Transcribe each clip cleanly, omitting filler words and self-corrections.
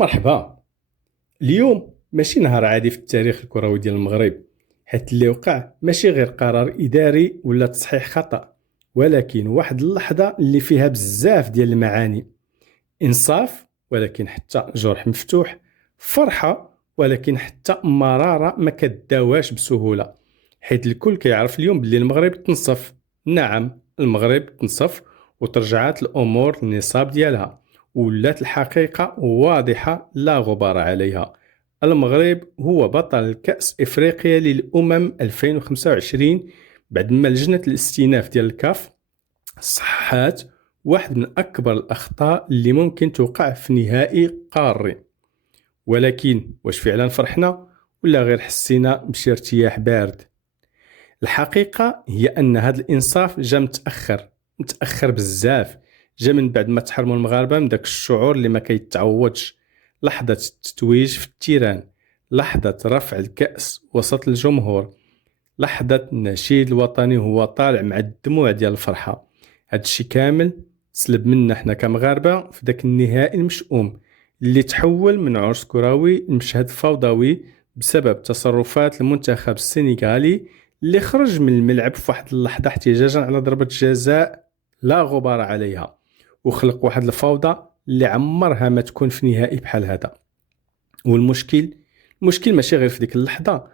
مرحبا. اليوم ماشي نهار عادي في التاريخ الكروي ديال المغرب، حيت اللي وقع ماشي غير قرار إداري ولا تصحيح خطأ، ولكن واحد اللحظة اللي فيها بزاف ديال المعاني. إنصاف ولكن حتى جرح مفتوح، فرحة ولكن حتى مرارة ما كداواش بسهولة، حيت الكل كيعرف اليوم باللي المغرب تنصف. نعم، المغرب تنصف وترجعات الأمور للنصاب ديالها، ولات الحقيقة واضحة لا غبار عليها. المغرب هو بطل كأس إفريقيا للأمم 2025 بعد ما لجنة الاستئناف ديال الكاف صحات واحد من أكبر الأخطاء اللي ممكن توقع في نهائي قاري. ولكن واش فعلا فرحنا ولا غير حسينا بشي ارتياح بارد؟ الحقيقة هي أن هذا الإنصاف جا متأخر بزاف. جا من بعد ما تحرموا المغاربة من داك الشعور اللي ما كيتعوضش، لحظة التتويج في التيران، لحظة رفع الكأس وسط الجمهور، لحظة النشيد الوطني هو طالع مع الدموع ديال الفرحة. هاد الشي كامل تسلب منا حنا كمغاربة في داك النهائي المشؤوم اللي تحول من عرس كروي لمشهد فوضوي بسبب تصرفات المنتخب السنغالي اللي خرج من الملعب في واحد اللحظة احتجاجا على ضربة جزاء لا غبار عليها، وخلق واحد الفوضى اللي عمرها ما تكون في نهائي بحال هذا. المشكل ماشي غير في ديك اللحظة،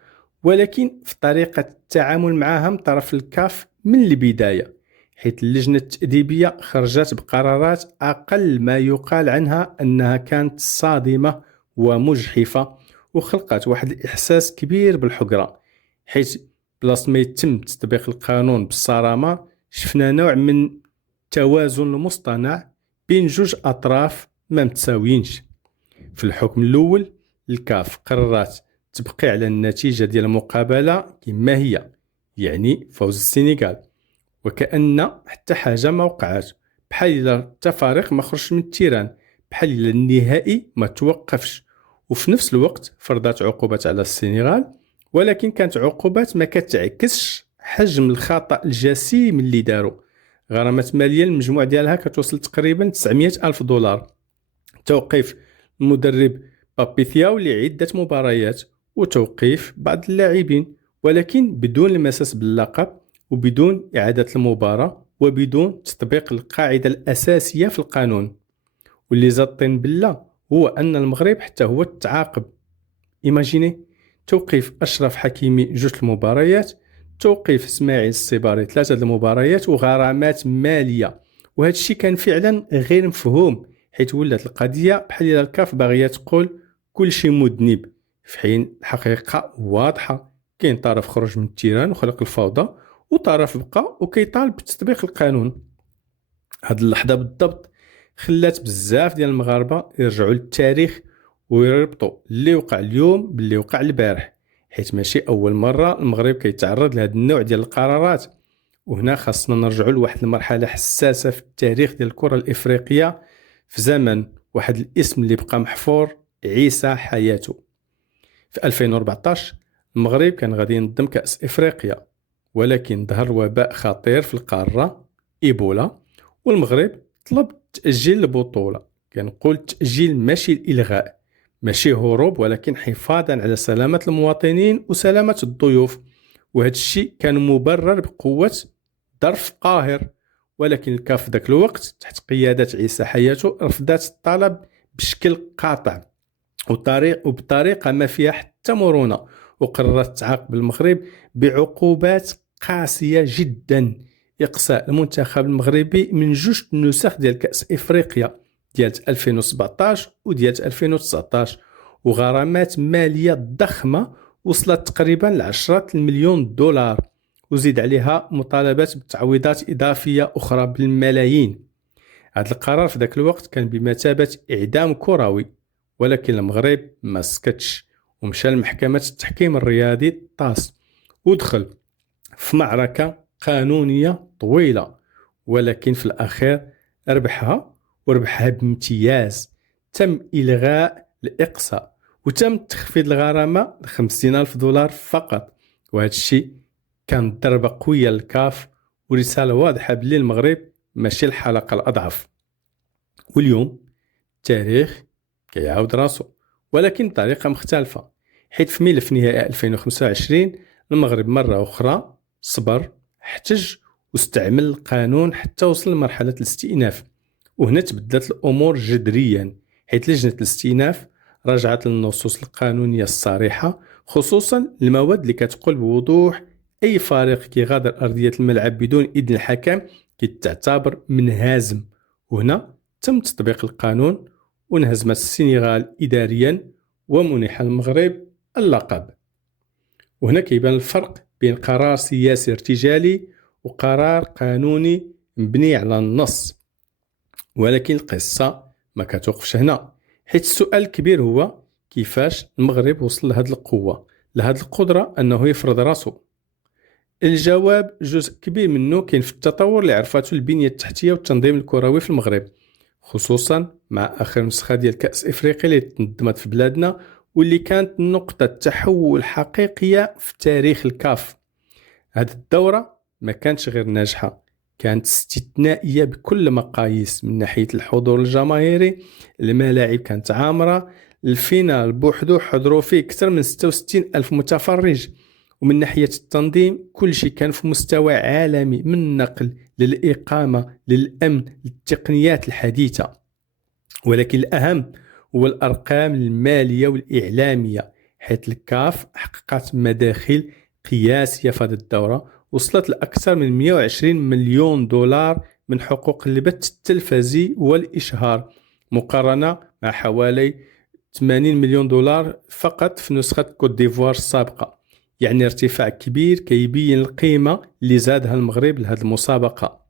ولكن في طريقة التعامل معها من طرف الكاف من البداية، حيث اللجنة التأديبية خرجت بقرارات أقل ما يقال عنها أنها كانت صادمة ومجحفة، وخلقت واحد الإحساس كبير بالحقرة، حيث بلاص ما يتم تطبيق القانون بالصرامة شفنا نوع من توازن مصطنع بين جوج أطراف ما متساويينش. في الحكم الأول الكاف قررت تبقي على النتيجة ديال المقابلة كما هي، يعني فوز السنغال، وكأن حتى حاجة ما وقعات، بحال إلا التفاريق ما خرجش من التيران، بحال إلا النهائي ما توقفش. وفي نفس الوقت فرضات عقوبات على السنغال، ولكن كانت عقوبات ما كتعكسش حجم الخطأ الجسيم اللي داروا. غرامات مالية المجموع ديالها كتوصل تقريبا 900 ألف دولار، توقيف المدرب بابيثياو لعدة مباريات، وتوقيف بعض اللاعبين، ولكن بدون المساس باللقب وبدون إعادة المباراة وبدون تطبيق القاعدة الأساسية في القانون. واللي زاد الطين بلة هو أن المغرب حتى هو تعاقب. إيماجيني توقيف أشرف حكيمي 2 المباريات، توقيف إسماعيل الصباري 3 المباريات، وغرامات مالية. وهذا الشيء كان فعلا غير مفهوم، حيث ولات القضية بحال إلا الكاف باغية تقول كل شيء مذنب، في حين الحقيقة واضحة. كاين طرف خرج من التيران وخلق الفوضى، وطرف بقى وكيطالب بتطبيق القانون. هاد اللحظة بالضبط خلات بزاف ديال المغاربة يرجعوا للتاريخ ويربطوا اللي وقع اليوم باللي وقع البارح، حيت ماشي أول مرة المغرب كيتعرض لهذا النوع ديال القرارات. وهنا خاصنا نرجعوا لواحد المرحلة حساسة في التاريخ ديال الكرة الإفريقية، في زمن واحد الاسم اللي بقى محفور: عيسى حياته. في 2014 المغرب كان غادي ينظم كأس إفريقيا، ولكن ظهر وباء خطير في القارة، إيبولا، والمغرب طلب تأجيل البطولة. كنقول تأجيل ماشي الإلغاء، ماشي هروب، ولكن حفاظا على سلامة المواطنين وسلامة الضيوف. وهذا الشيء كان مبرر بقوة ظرف قاهر، ولكن الكاف ذاك الوقت تحت قيادة عيسى حياته رفضت الطلب بشكل قاطع وبطريقة ما فيها حتى مرونة، وقررت تعاقب المغرب بعقوبات قاسية جدا: إقصاء المنتخب المغربي من 2 نسخ ديال كأس إفريقيا، ديال 2017 وديال 2019، وغرامات مالية ضخمة وصلت تقريبا ل10 مليون دولار، وزيد عليها مطالبات بتعويضات إضافية أخرى بالملايين. هذا القرار في ذاك الوقت كان بمثابة إعدام كروي، ولكن المغرب ما سكتش ومشى لمحكمة التحكيم الرياضي طاس، ودخل في معركة قانونية طويلة، ولكن في الأخير ربحها، وربحها بامتياز. تم إلغاء الإقصاء وتم تخفيض الغرامة ل50 ألف دولار فقط. وهذا الشيء كان ضربة قوية للكاف ورسالة واضحة بلي المغرب ماشي الحلقة الأضعف. واليوم التاريخ كيعاود راسو، ولكن بطريقة مختلفة. حيث في ملف نهائي 2025 المغرب مرة أخرى صبر، احتج واستعمل القانون حتى وصل لمرحلة الاستئناف. وهنا تبدلت الأمور جذريا، حيث لجنة الاستئناف رجعت للنصوص القانونية الصريحة، خصوصا المواد اللي كتقول بوضوح أي فريق كيغادر أرضية الملعب بدون إذن الحكم كتعتبر منهزم. وهنا تم تطبيق القانون وانهزمت السنغال إداريا ومنح المغرب اللقب. وهنا كيبان الفرق بين قرار سياسي ارتجالي وقرار قانوني مبني على النص. ولكن القصة ما كتوقفش هنا، حيث السؤال الكبير هو كيفاش المغرب وصل لهذه القوة، لهذه القدرة أنه يفرض راسه. الجواب جزء كبير منه كاين في التطور اللي عرفته البنية التحتية والتنظيم الكروي في المغرب، خصوصا مع آخر نسخة ديال كأس إفريقيا اللي تنظمت في بلادنا، واللي كانت نقطة تحول حقيقية في تاريخ الكاف. هذه الدورة ما كانتش غير ناجحة، كانت استثنائية بكل مقاييس، من ناحية الحضور الجماهيري الملاعب كانت عامرة، الفينال بوحدو حضروا فيه أكثر من 66 ألف متفرج، ومن ناحية التنظيم كل شيء كان في مستوى عالمي، من النقل للإقامة للأمن للتقنيات الحديثة. ولكن الأهم هو الأرقام المالية والإعلامية، حيث الكاف حققت مداخل قياسية في هذه الدورة وصلت لأكثر من 120 مليون دولار من حقوق البث التلفزي والإشهار، مقارنة مع حوالي 80 مليون دولار فقط في نسخة كوت ديفوار السابقة. يعني ارتفاع كبير كيبين القيمة اللي زادها المغرب لهذه المسابقة.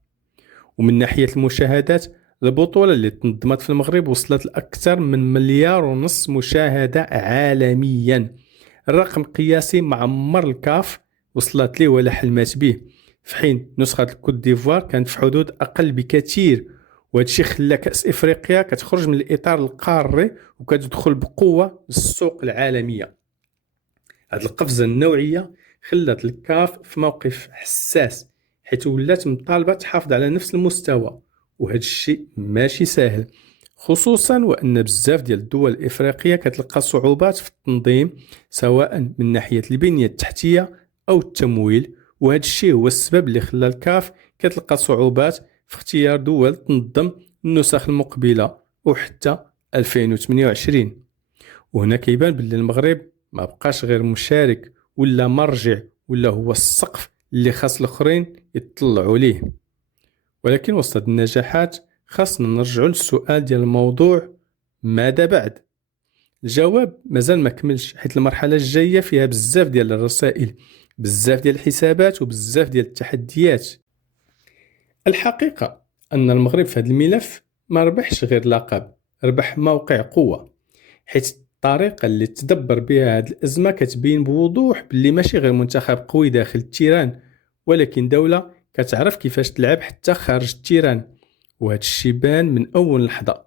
ومن ناحية المشاهدات، البطولة اللي تنظمت في المغرب وصلت لأكثر من 1.5 مليار مشاهدة عالميا، الرقم قياسي معمر الكاف وصلت ليه ولا حلمات به، في حين نسخة الكوت ديفوار كانت في حدود أقل بكثير. وهذا الشيء خلى كأس إفريقيا كتخرج من الإطار القاري وكتدخل بقوة للسوق العالمية. هذه القفزة النوعية خلت الكاف في موقف حساس، حيث ولات مطالبة تحافظ على نفس المستوى، وهذا الشيء ماشي سهل، خصوصا وأن بزاف ديال الدول الإفريقية كتلقى صعوبات في التنظيم، سواء من ناحية البنية التحتية أو التمويل. وهذا الشيء هو السبب اللي خلى الكاف كتلقى صعوبات في اختيار دول تنظم النسخ المقبلة وحتى 2028. وهنا كيبان باللي المغرب ما بقاش غير مشارك ولا مرجع، ولا هو السقف اللي خاص الاخرين يطلعوا ليه. ولكن وسط النجاحات خاصنا نرجعوا للسؤال ديال الموضوع: ماذا بعد؟ الجواب مازال ما كملش، حيث المرحله الجايه فيها بزاف ديال الرسائل، بزاف ديال الحسابات وبزاف ديال التحديات. الحقيقه ان المغرب في هذا الملف ما ربحش غير لقب، ربح موقع قوه، حيث الطريقة اللي تدبر بها هذه الأزمة كتبين بوضوح باللي ماشي غير منتخب قوي داخل التيران، ولكن دولة كتعرف كيفاش تلعب حتى خارج التيران. وهذا الشي بان من أول لحظة.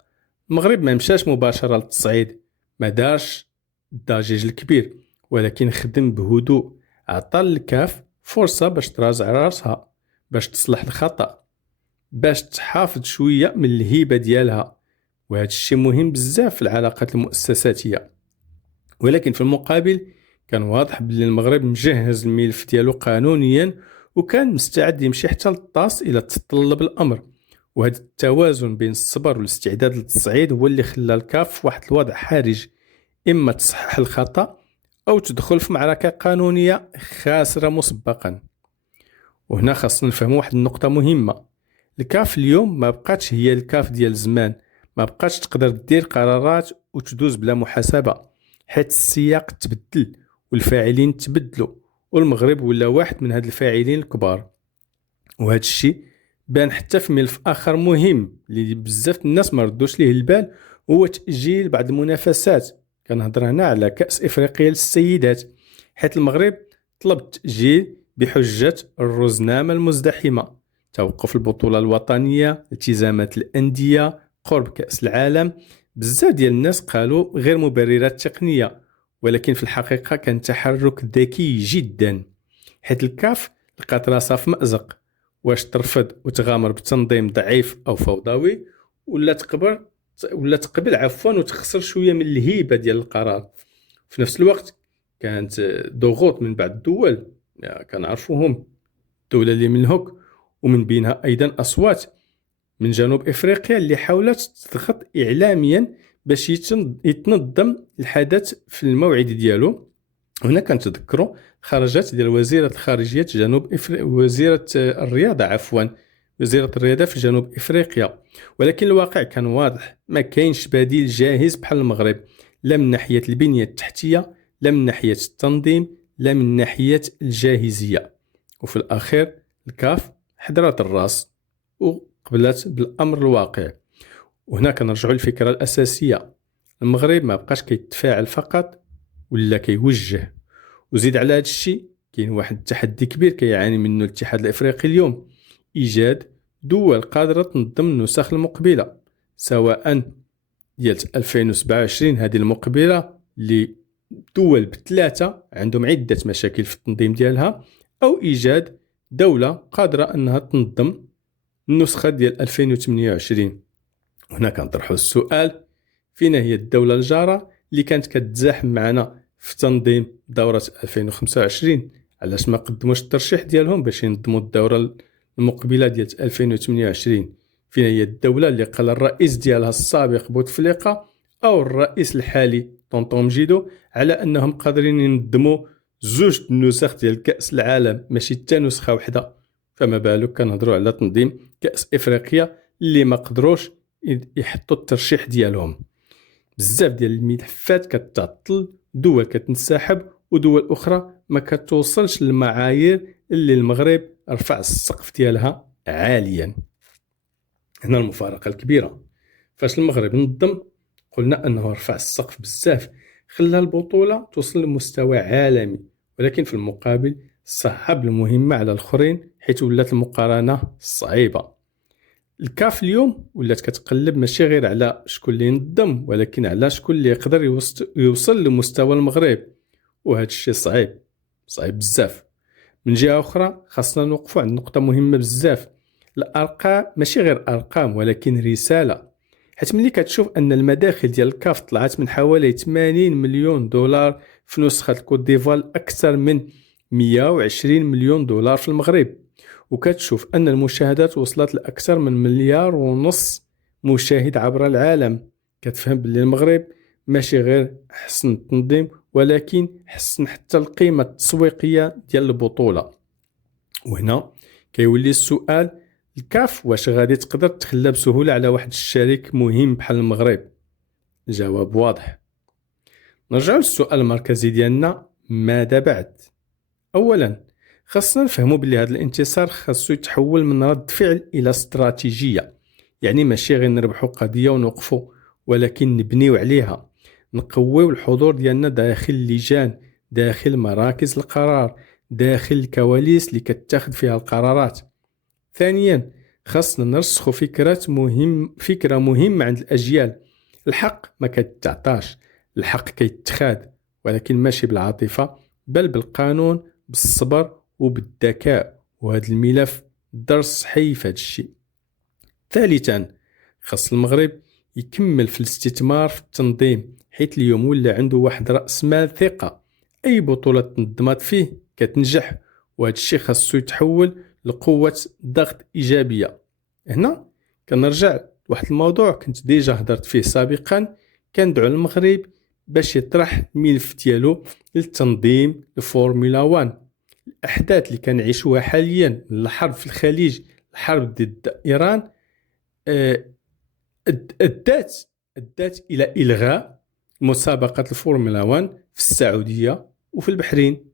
المغرب ما مشاش مباشرة للتصعيد، ما دارش الضجيج الكبير، ولكن خدم بهدوء، عطى الكاف فرصة باش تراجع راسها، باش تصلح الخطأ، باش تحافظ شوية من الهيبة ديالها. وهذا الشيء مهم بزاف في العلاقات المؤسساتية. ولكن في المقابل كان واضح بلي المغرب مجهز الملف ديالو قانونيا، وكان مستعد يمشي حتى للطاس إلى تطلب الأمر. وهذا التوازن بين الصبر والاستعداد للتصعيد هو اللي خلى الكاف في واحد الوضع حرج، إما تصحح الخطأ أو تدخل في معركة قانونية خاسرة مسبقا. وهنا خاصنا نفهم واحد النقطة مهمة: الكاف اليوم ما بقاتش هي الكاف ديال زمان، ما بقاتش تقدر تدير قرارات وتدوز بلا محاسبة، حيت السياق تبدل والفاعلين تبدلوا، والمغرب ولا واحد من هاد الفاعلين الكبار. وهذا الشيء بان حتى في ملف آخر مهم اللي بزاف الناس ما ردوش ليه البال، هو تأجيل بعض المنافسات. كنهضر هنا على كأس إفريقيا للسيدات، حيث المغرب طلب التأجيل بحجة الرزنامة المزدحمة، توقف البطولة الوطنية، التزامات الأندية، قرب كأس العالم. بزاف ديال الناس قالوا غير مبررات تقنية، ولكن في الحقيقة كان تحرك ذكي جدا، حيث الكاف لقات راسها في مأزق: واش ترفض وتغامر بتنظيم ضعيف أو فوضوي، ولا تقبل ولا تقبل عفوا وتخسر شويه من الهيبه ديال القرار. في نفس الوقت كانت ضغوط من بعض الدول كنعرفوهم، الدوله اللي من الهوك، ومن بينها ايضا اصوات من جنوب افريقيا اللي حاولت تضغط اعلاميا باش يتنظم الحدث في الموعد ديالو. هنا كنتذكروا خرجت ديال وزيره الخارجيه جنوب وزيره الرياضه وزيره الرياضه في جنوب افريقيا. ولكن الواقع كان واضح، ما كاينش بديل جاهز بحال المغرب، لا من ناحيه البنيه التحتيه، لا من ناحيه التنظيم، لا من ناحيه الجاهزيه. وفي الاخير الكاف حضرت الراس وقبلت بالامر الواقع. وهنا كنرجعوا للفكره الاساسيه، المغرب ما بقاش كيتفاعل فقط، ولا كيوجه. وزيد على هذا الشيء كاين واحد التحدي كبير كيعاني منه الاتحاد الافريقي اليوم، ايجاد دول قادره تنظم النسخ المقبله، سواء ديال 2027 هذه المقبله اللي دول بثلاثه عندهم عده مشاكل في التنظيم ديالها، او ايجاد دوله قادره انها تنظم النسخه ديال 2028. هنا كنطرحوا السؤال، فين هي الدوله الجاره اللي كانت كتزاحم معنا في تنظيم دوره 2025؟ علاش ما قدموش الترشيح ديالهم باش ينظموا الدوره المقبله ديال 2028؟ فين هي الدوله اللي قال الرئيس ديالها السابق بوتفليقه او الرئيس الحالي طونطون مجيدو على انهم قادرين ينظموا زوج النسخ ديال كاس العالم ماشي حتى نسخه واحده؟ فما بالك كنهضروا على تنظيم كاس افريقيا اللي ما قدروش يحطوا الترشيح ديالهم. بزاف ديال الملفات كتعطل، دول كتنسحب، ودول اخرى ما كتوصلش للمعايير اللي المغرب رفع السقف ديالها عاليا. هنا المفارقه الكبيره، فاش المغرب نظم قلنا انه رفع السقف بزاف، خلى البطوله توصل لمستوى عالمي، ولكن في المقابل صعب المهمه على الاخرين حيث ولات المقارنه صعيبه. الكاف اليوم ولات كتقلب ماشي غير على شكون اللي ينظم، ولكن على شكون اللي يقدر يوصل لمستوى المغرب، وهذا الشيء صعيب بزاف. من جهه اخرى خاصنا نوقفوا عند نقطه مهمه بزاف، الارقام ماشي غير ارقام ولكن رساله. حيت ملي كتشوف ان المداخل ديال الكاف طلعت من حوالي 80 مليون دولار في نسخه كوت ديفوار اكثر من 120 مليون دولار في المغرب، وكتشوف ان المشاهدات وصلت لاكثر من 1.5 مليار مشاهد عبر العالم، كتفهم باللي المغرب ماشي غير حسن التنظيم ولكن حسن حتى القيمه التسويقيه ديال البطوله. وهنا كيولي السؤال، الكاف واش غادي تقدر تخلى بسهوله على واحد الشريك مهم بحال المغرب؟ الجواب واضح. نرجعوا للسؤال المركزي ديالنا، ماذا بعد؟ اولا خاصنا نفهموا بلي هذا الانتصار خاصو يتحول من رد فعل الى استراتيجيه، يعني ماشي غير نربحوا قضيه ونوقفوا، ولكن نبنيو عليها، نقويو الحضور ديالنا داخل اللجان، داخل مراكز القرار، داخل الكواليس اللي كتاخذ فيها القرارات. ثانيا خاصنا نرسخوا فكرة مهمة عند الأجيال، الحق ما كيتعطاش، الحق كيتخاد، ولكن ماشي بالعاطفة بل بالقانون، بالصبر وبالذكاء، وهذا الملف درس حي في هذا الشيء. ثالثا خاص المغرب يكمل في الاستثمار في التنظيم، حيث اليوم ولا عنده واحد رأس مال ثقة، أي بطولة تنظمات فيه كتنجح، وهذا الشيء خاصو يتحول لقوة ضغط إيجابية. هنا كنرجع لواحد الموضوع كنت ديجا هضرت فيه سابقا، كندعو المغرب باش يطرح الملف ديالو للتنظيم الفورمولا 1. الأحداث اللي كنعيشوها حاليا، الحرب في الخليج، الحرب ضد إيران، أدت إلى إلغاء مسابقة الفورمولا 1 في السعودية وفي البحرين.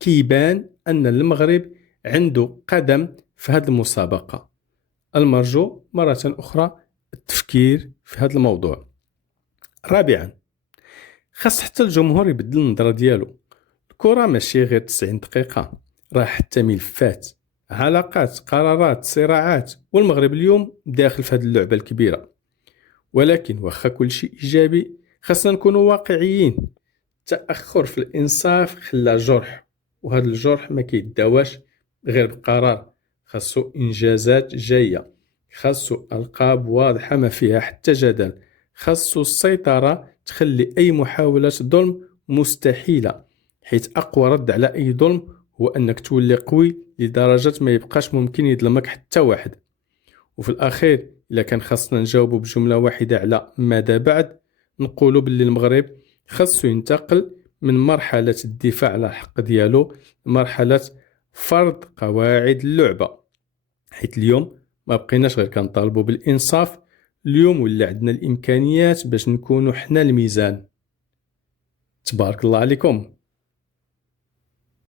كيبان أن المغرب عنده قدم في هذه المسابقة. المرجو مرة أخرى التفكير في هذا الموضوع. رابعا خاص حتى الجمهور يبدل النظرة ديالو، الكرة ماشي غير 90 دقيقة، راه حتى ملفات، علاقات، قرارات، صراعات، والمغرب اليوم داخل في هذه اللعبة الكبيرة. ولكن واخا كل شيء إيجابي خاصنا نكونوا واقعيين، التأخر في الإنصاف خلى جرح، وهذا الجرح ما كيداواش غير بقرار، خاصو إنجازات جاية، خاصو ألقاب واضحة ما فيها حتى جدل، خاصو السيطرة تخلي أي محاولة ظلم مستحيلة، حيث أقوى رد على أي ظلم هو أنك تولي قوي لدرجة ما يبقاش ممكن يظلمك حتى واحد. وفي الأخير إلا كان خاصنا نجاوبوا بجملة واحدة على ماذا بعد، نقولوا باللي المغرب خاصو ينتقل من مرحلة الدفاع على الحق ديالو لمرحلة فرض قواعد اللعبة، حيث اليوم ما بقيناش غير كنطالبوا بالإنصاف، اليوم ولا عندنا الإمكانيات باش نكونوا حنا الميزان. تبارك الله عليكم.